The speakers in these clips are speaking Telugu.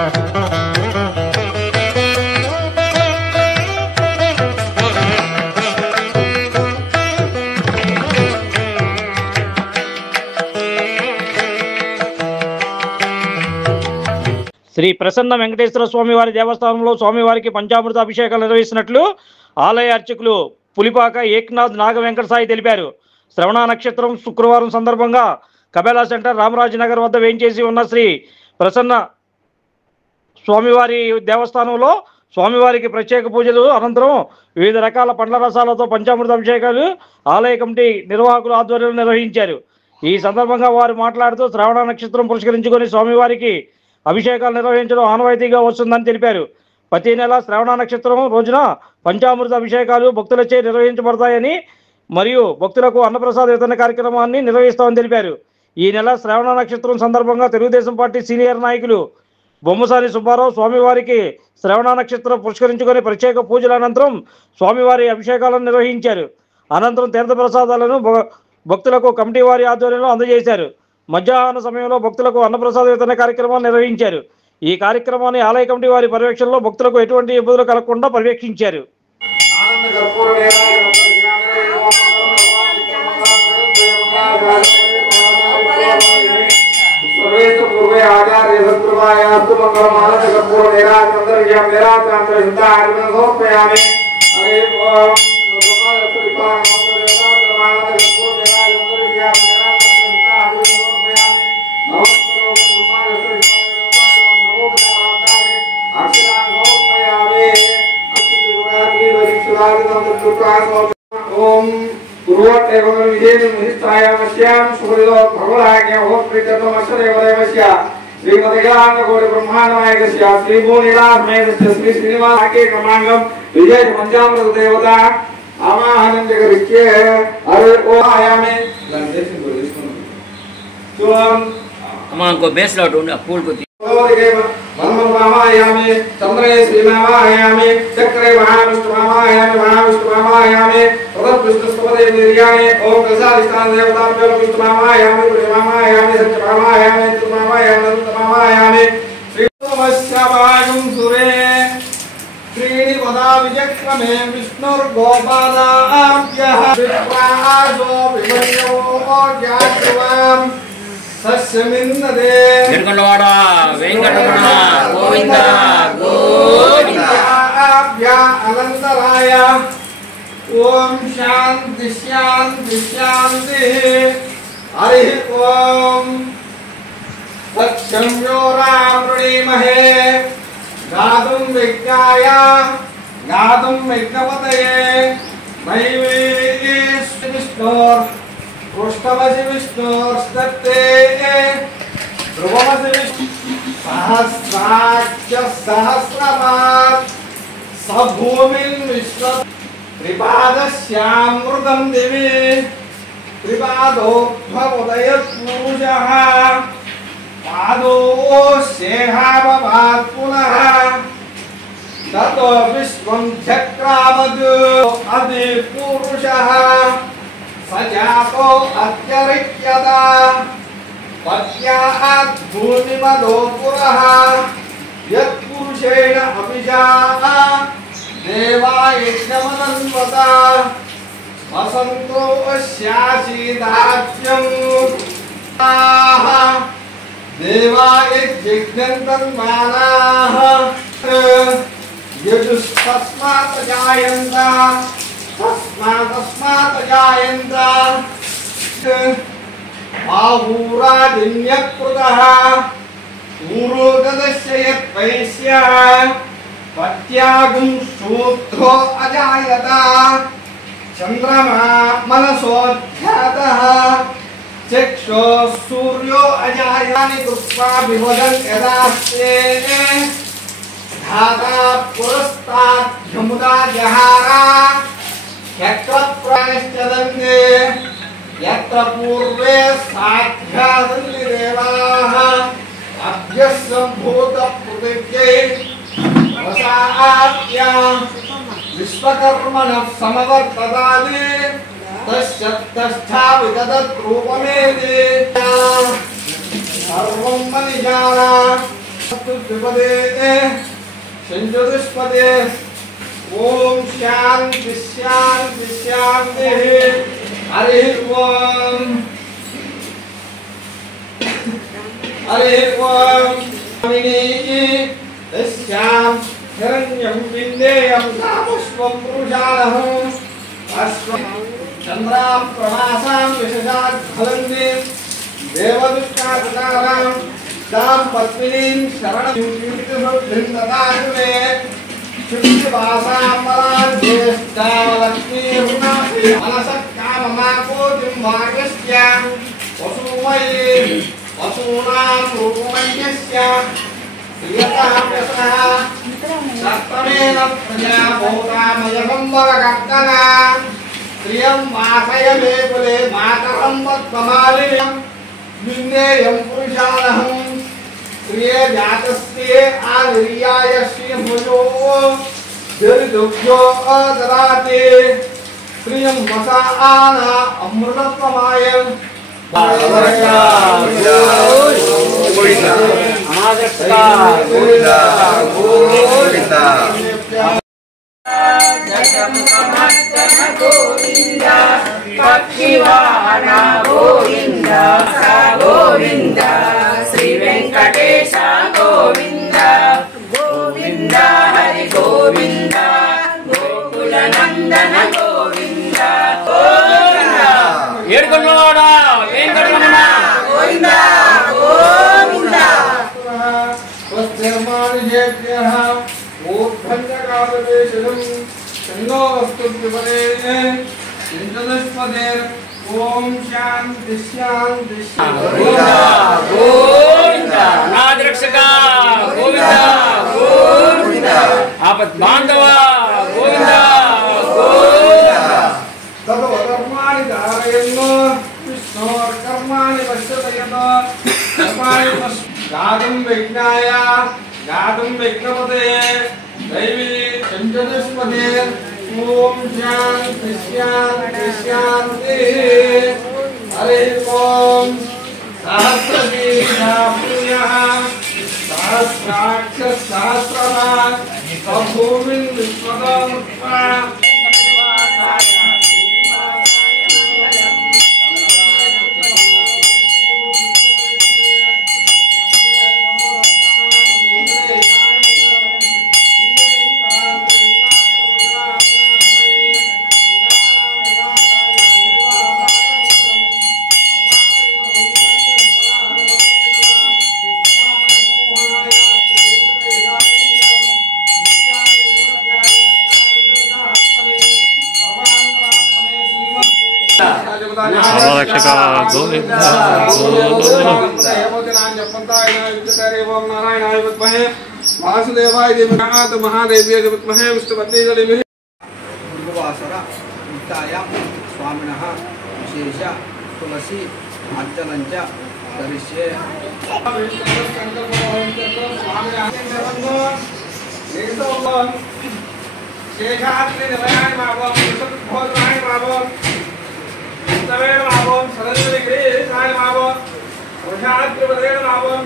శ్రీ ప్రసన్న వెంకటేశ్వర స్వామివారి దేవస్థానంలో స్వామివారికి పంచామృత అభిషేకాలు నిర్వహిస్తున్నట్లు ఆలయ అర్చకులు పులిపాక ఏక్నాథ్ నాగ వెంకట సాయి తెలిపారు. శ్రవణ నక్షత్రం శుక్రవారం సందర్భంగా కబేలా సెంటర్ రామరాజనగర్ వద్ద వేయించేసి ఉన్న శ్రీ ప్రసన్న స్వామివారి దేవస్థానంలో స్వామివారికి ప్రత్యేక పూజలు అనంతరం వివిధ రకాల పండ్ల రసాలతో పంచామృత అభిషేకాలు ఆలయ కమిటీ నిర్వాహకుల ఆధ్వర్యంలో నిర్వహించారు. ఈ సందర్భంగా వారు మాట్లాడుతూ శ్రవణ నక్షత్రం పురస్కరించుకొని స్వామివారికి అభిషేకాలు నిర్వహించడం ఆనవాయితీగా వస్తుందని తెలిపారు. ప్రతి నెల శ్రవణ నక్షత్రం రోజున పంచామృత అభిషేకాలు భక్తులచే నిర్వహించబడతాయని మరియు భక్తులకు అన్నప్రసాద వితరణ కార్యక్రమాన్ని నిర్వహిస్తామని తెలిపారు. ఈ నెల శ్రవణ నక్షత్రం సందర్భంగా తెలుగుదేశం పార్టీ సీనియర్ నాయకులు బొమ్మసాని సుబ్బారావు స్వామివారికి శ్రవణ నక్షత్రం పురస్కరించుకొని ప్రత్యేక పూజల అనంతరం స్వామివారి అభిషేకాలను నిర్వహించారు. అనంతరం తీర్థప్రసాదాలను భక్తులకు కమిటీ వారి ఆధ్వర్యంలో అందజేశారు. మధ్యాహ్న సమయంలో భక్తులకు అన్నప్రసాద వితరణ కార్యక్రమాన్ని నిర్వహించారు. ఈ కార్యక్రమాన్ని ఆలయ కమిటీ వారి పర్యవేక్షణలో భక్తులకు ఎటువంటి ఇబ్బందులు కలగకుండా పర్యవేక్షించారు. ओम गुरुवत एवं विजेन महिष्ठायामस्याम सुहृदो भगवलाज्ञा हो प्रीतम अक्षरेवदेवस्य श्रीमदज्ञान कोटि ब्रह्मांडनायकस्य श्री भूनिलाभमेनस्य श्री श्रीनिवास के क्रमांगम विजय पंचामृत देवता आवाहनं जगरिच्ये अरे ओ आयामे लंडेशन बोलिस्कुन तो अम्मा को बेस लौट उन फूल को ब्रह्ममायामे चंद्रे श्रीमायामे चक्रे महाविष्णुमायामे महाविष्णुमायामे तदत् विष्णुस्तपदे निर्याणे ओम कसादिष्टान देवताभ्यो विष्णुमायामे ब्रह्ममायामे सत्यमायामे तुमायामे तमायामे श्री नमस्कारायं सुरे त्रीणि पदा विचक्रमे विष्णुर्गोपादाभ्यः विप्राजो विमन्यो ज्ञात्वाम् सस्यमिन्ददे वेंकटवाड़ा वेंकटरमण गोविंद गोविंद आभ्या अनंतराय ओम शांति शांति शांति हरि ओम सत्यम्यो रामृणीमहे गातुं विज्ञाय गातुं विज्ञपतये मैवे विष्णोर् पुष्टवसि विष्णोर्स्तत्ते ध्रुवमसि विष्णु सहस्राक्ष सहस्रमात् सभूमिं विश्व त्रिपादस्यामृतं दिवि त्रिपादोद्भवोदयत्पुरुषः पादो शेहाभवात् पुनः ततो विश्वं चक्रावद् अधिपुरुषः सजातो अत्यरिक्यता पत्यात् भूमिमदो पुरः यत्पुरुषेण अभिजा देवायज्ञमनन्वता वसन्तो अस्यासीदाच्यम् देवायज्ञन्तन्मानाः यजुस्तस्मात् जायन्त तस्मात् जायन्त बाहुरादिन्यकृतः पूर्वगतस्य यत्वैश्यः पत्यागुं शूद्रो अजायत चन्द्रमा मनसोऽध्यातः चक्षो सूर्यो अजायानि कृत्वा विभजन् यदास्ते धाता पुरस्तात् यमुना जहारा यत्रप्रायश्चदन्ते यत्र पूर्वे साध्यादन्ति देवाः अभ्यस्सम्भूतपृथिव्यै रसाद्या विश्वकर्मणः समवर्ततादि तस्य तस्थावितद्रूपमेति सर्वं मनिजाना द्विपदे संज्योतिष्पदे ओम शांति शांति शांति हरि ओम तस्यां हिरण्यं विन्देयं तापुष्पं पुरुषाणहं अश्वं चन्द्रां प्रभासां यशसात् फलन्ति देवदुष्टाकटारां तां पत्नीं शरणं ददातु मे शुद्धिवासां वरां ज्येष्ठां लक्ष्मीर्नाथि मनसः काममाकोतिं वागस्यां वसुमयी वसूनां रूपमन्यस्य प्रियताम्यसः सप्तमेन प्रजा भूतामयसंवरकर्तना प्रियं वासय मे कुले मातरं पद्ममालिन्यं विन्देयं पुरुषाणहं प्रिये जातस्ते आनिर्याय श्रीभुजो दीर्घभ्यो ददाति प्रियं वसाना अमृतत्वमायं गोविंद पक्षिवाहन गोविंद गोविंद श्री वेंकटेश गोविंद गोविंद हरि गोविंद गोकुल नंदन गोविंद गोविंद ఏడుకొండలవాడా వెంకటరమణ गोविंद गोविंद वस्त्रमानुजेभ्यः ऊर्ध्वञ्जकालवेशनं शन्नो वस्तु द्विपदे चतुष्पदे ओम शांति शांति గోవింద గోవింద అనాథ రక్షక గోవింద గోవింద ఆపత్ బాంధవ గోవింద గోవింద तद्वधर्माणि धारयन् विष्णोर्कर्माणि पश्यतयन् कर्माणि गातुं विघ्नाय गातुं विघ्नपते दैवी चतुष्पदे ओम शांति शांति शांति हरि ओम सहस्रदीर्घा पुण्यः सहस्राक्ष सहस्रनाथ भूमिं विश्वकर्मा वासुदेवाय महादेव्य विद्महे विष्णुपत्नी दुर्वासर युक्तायां स्वामिनः विशेष तुलसी अर्चनञ्च करिष्ये शेषाद्रि निलयाय मावं भोजनाय मावं तवेर मावं सदनविग्रहाय मावं वृषाद्रि वदेन मावं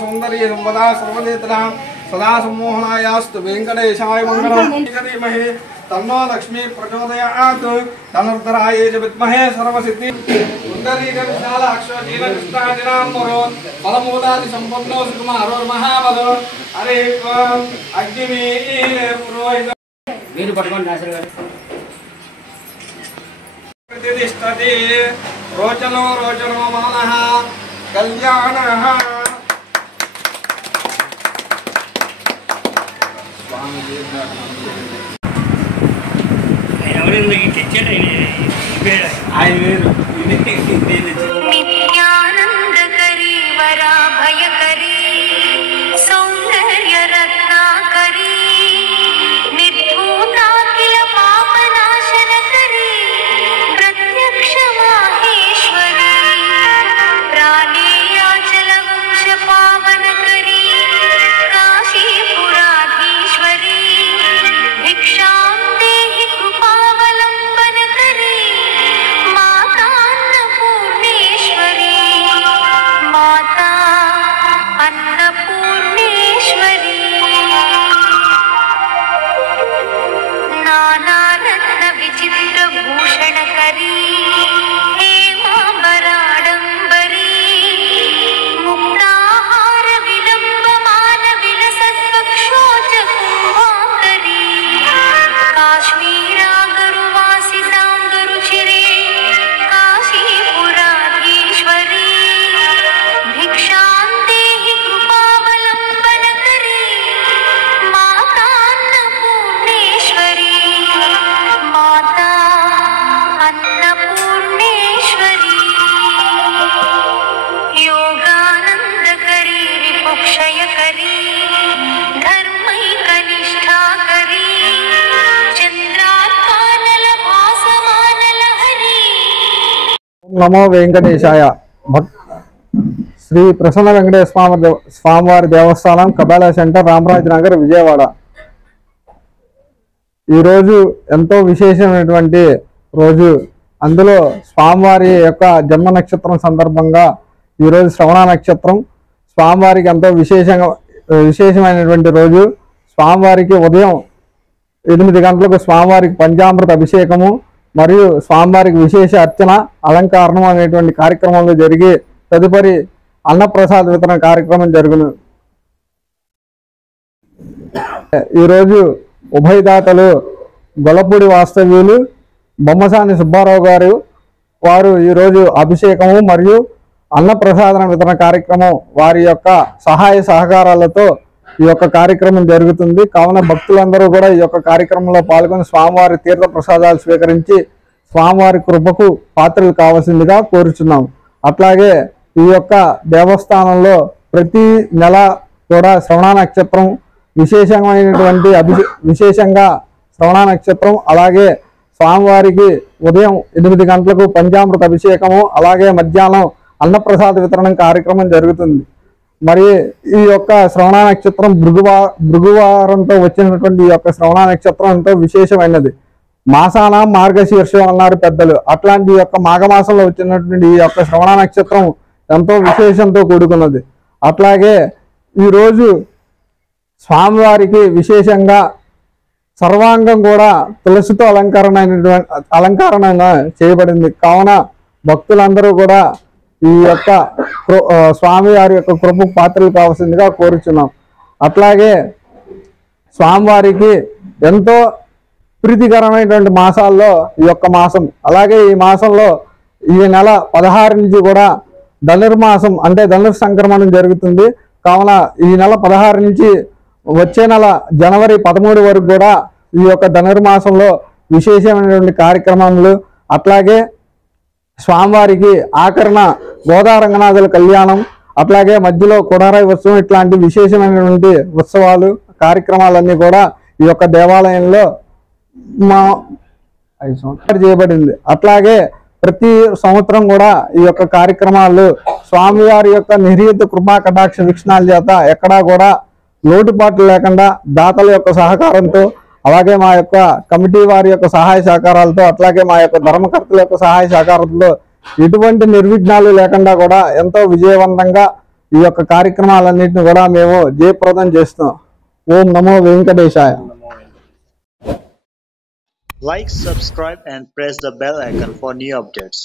सौंदर्य संपदा सर्वनेत्रा सदा सम्मोहनायास्तु वेंकटेशाय मंगलम धीमहि तन्नो लक्ष्मी प्रचोदयात् धनुर्धराय च विद्महे सर्वसिद्धि सुंदरीकं विशालाक्षो नीलकृष्णाजिनाम्बरो फलमूलादि संपन्नो सुकुमारो महाबलो हरे अग्निमीले पुरोहित వీరు పట్టుకోండి నాసర్ గారు प्रतिष्ठति रोचनो रोचनो मानः कल्याणः ఎవరైనా తెచ్చాడు ఆయన వేరు नित्यानंदकरी वराभयकरी सौंदर्य रत्नाकरी निर्धूताखिल पापनाशनकरी प्रत्यक्ष माहेश्वरी प्राणेयाचल वंश पावनकरी काशीपुराधीश्वरी भिक्षां देहि कृपावलंबनकरी माता अन्नपूर्णेश्वरी माता अन्नपूर्णेश्वरी नानारत्न विचित्र भूषणकरी हेमांबराडंबरी मुक्ताहार विलंबमान विलसत्पक्षोच कुंभाकरी काश्मीरागरुवासितांगरुचिरे काशीपुराधीश्वरी भिक्षां देहि कृपावलंबनकरी माता अन्नपूर्णेश्वरी माता अन्नपूर्णेश्वरी योगानंदकरी रिपुक्षयकरी धर्मैकनिष्ठाकरी चंद्रात्मानल भासमानल हरी నమో వెంకటేశాయ. శ్రీ ప్రసన్న వెంకటేశ్వర స్వామివారి దేవస్థానం కబాలా సెంటర్ రామరాజ్ నగర్ విజయవాడ. ఈరోజు ఎంతో విశేషమైనటువంటి రోజు. అందులో స్వామివారి యొక్క జన్మ నక్షత్రం సందర్భంగా ఈరోజు శ్రవణ నక్షత్రం. స్వామివారికి ఎంతో విశేషమైనటువంటి రోజు. స్వామివారికి ఉదయం 8 గంటలకు స్వామివారికి పంచామృత అభిషేకము మరియు స్వామివారికి విశేష అర్చన అలంకారణం అనేటువంటి కార్యక్రమాలు జరిగి తదుపరి అన్నప్రసాద వితరణ కార్యక్రమం జరుగును. ఈరోజు ఉభయదాతలు గొల్లపూడి వాస్తవ్యులు బొమ్మసాని సుబ్బారావు గారు వారు ఈరోజు అభిషేకము మరియు అన్నప్రసాదన వితరణ కార్యక్రమం వారి యొక్క సహాయ సహకారాలతో ఈ యొక్క కార్యక్రమం జరుగుతుంది. కావున భక్తులందరూ కూడా ఈ యొక్క కార్యక్రమంలో పాల్గొని స్వామివారి తీర్థ ప్రసాదాలు స్వీకరించి స్వామివారి కృపకు పాత్రలు కావాల్సిందిగా కోరుచున్నాం. అట్లాగే ఈ యొక్క దేవస్థానంలో ప్రతి నెల కూడా శ్రవణ నక్షత్రం విశేషమైనటువంటి విశేషంగా శ్రవణ నక్షత్రం, అలాగే స్వామివారికి ఉదయం 8 గంటలకు పంచామృత అభిషేకము, అలాగే మధ్యాహ్నం అన్నప్రసాద వితరణ కార్యక్రమం జరుగుతుంది. మరి ఈ యొక్క శ్రవణ నక్షత్రం భృగువారంతో వచ్చినటువంటి ఈ యొక్క శ్రవణ నక్షత్రం ఎంతో విశేషమైనది. మాసాన మార్గశీర్షం అన్నారు పెద్దలు. అట్లాంటి ఈ యొక్క మాఘమాసంలో వచ్చినటువంటి ఈ యొక్క శ్రవణ నక్షత్రం ఎంతో విశేషంతో కూడుకున్నది. అట్లాగే ఈరోజు స్వామివారికి విశేషంగా సర్వాంగం కూడా తులసితో అలంకరణ చేయబడింది. కావున భక్తులందరూ కూడా ఈ యొక్క స్వామివారి యొక్క కృపకు పాత్రలు కావాల్సిందిగా కోరుచున్నాం. అట్లాగే స్వామివారికి ఎంతో ప్రీతికరమైనటువంటి మాసాల్లో ఈ యొక్క మాసం, అలాగే ఈ మాసంలో ఈ నెల 16 నుంచి కూడా ధనుర్మాసం అంటే ధనుర్ సంక్రమణం జరుగుతుంది. కావున ఈ నెల 16 నుంచి వచ్చే నెల జనవరి 13 వరకు కూడా ఈ యొక్క ధనుర్మాసంలో విశేషమైనటువంటి కార్యక్రమాలు, అట్లాగే స్వామివారికి ఆకరణ గోదారంగనాథుల కళ్యాణం, అట్లాగే మధ్యలో కొడారాయి ఉత్సవం, ఇట్లాంటి విశేషమైనటువంటి ఉత్సవాలు కార్యక్రమాలన్నీ కూడా ఈ యొక్క దేవాలయంలో చేయబడింది. అట్లాగే ప్రతి సంవత్సరం కూడా ఈ యొక్క కార్యక్రమాలు స్వామివారి యొక్క నిర్హీత కృపా కటాక్ష వీక్షణాల చేత ఎక్కడా కూడా లోటుపాట్లు లేకుండా దాతల యొక్క సహకారంతో, అలాగే మా యొక్క కమిటీ వారి యొక్క సహాయ సహకారాలతో, అట్లాగే మా యొక్క ధర్మకర్తల యొక్క సహాయ సహకారంతో ఎటువంటి నిర్విఘ్నాలు లేకుండా కూడా ఎంతో విజయవంతంగా ఈ యొక్క కార్యక్రమాలన్నింటినీ కూడా మేము జయప్రదం చేస్తాం. ఓం నమో వెంకటేశాయ. Like, subscribe and press the bell icon for new updates.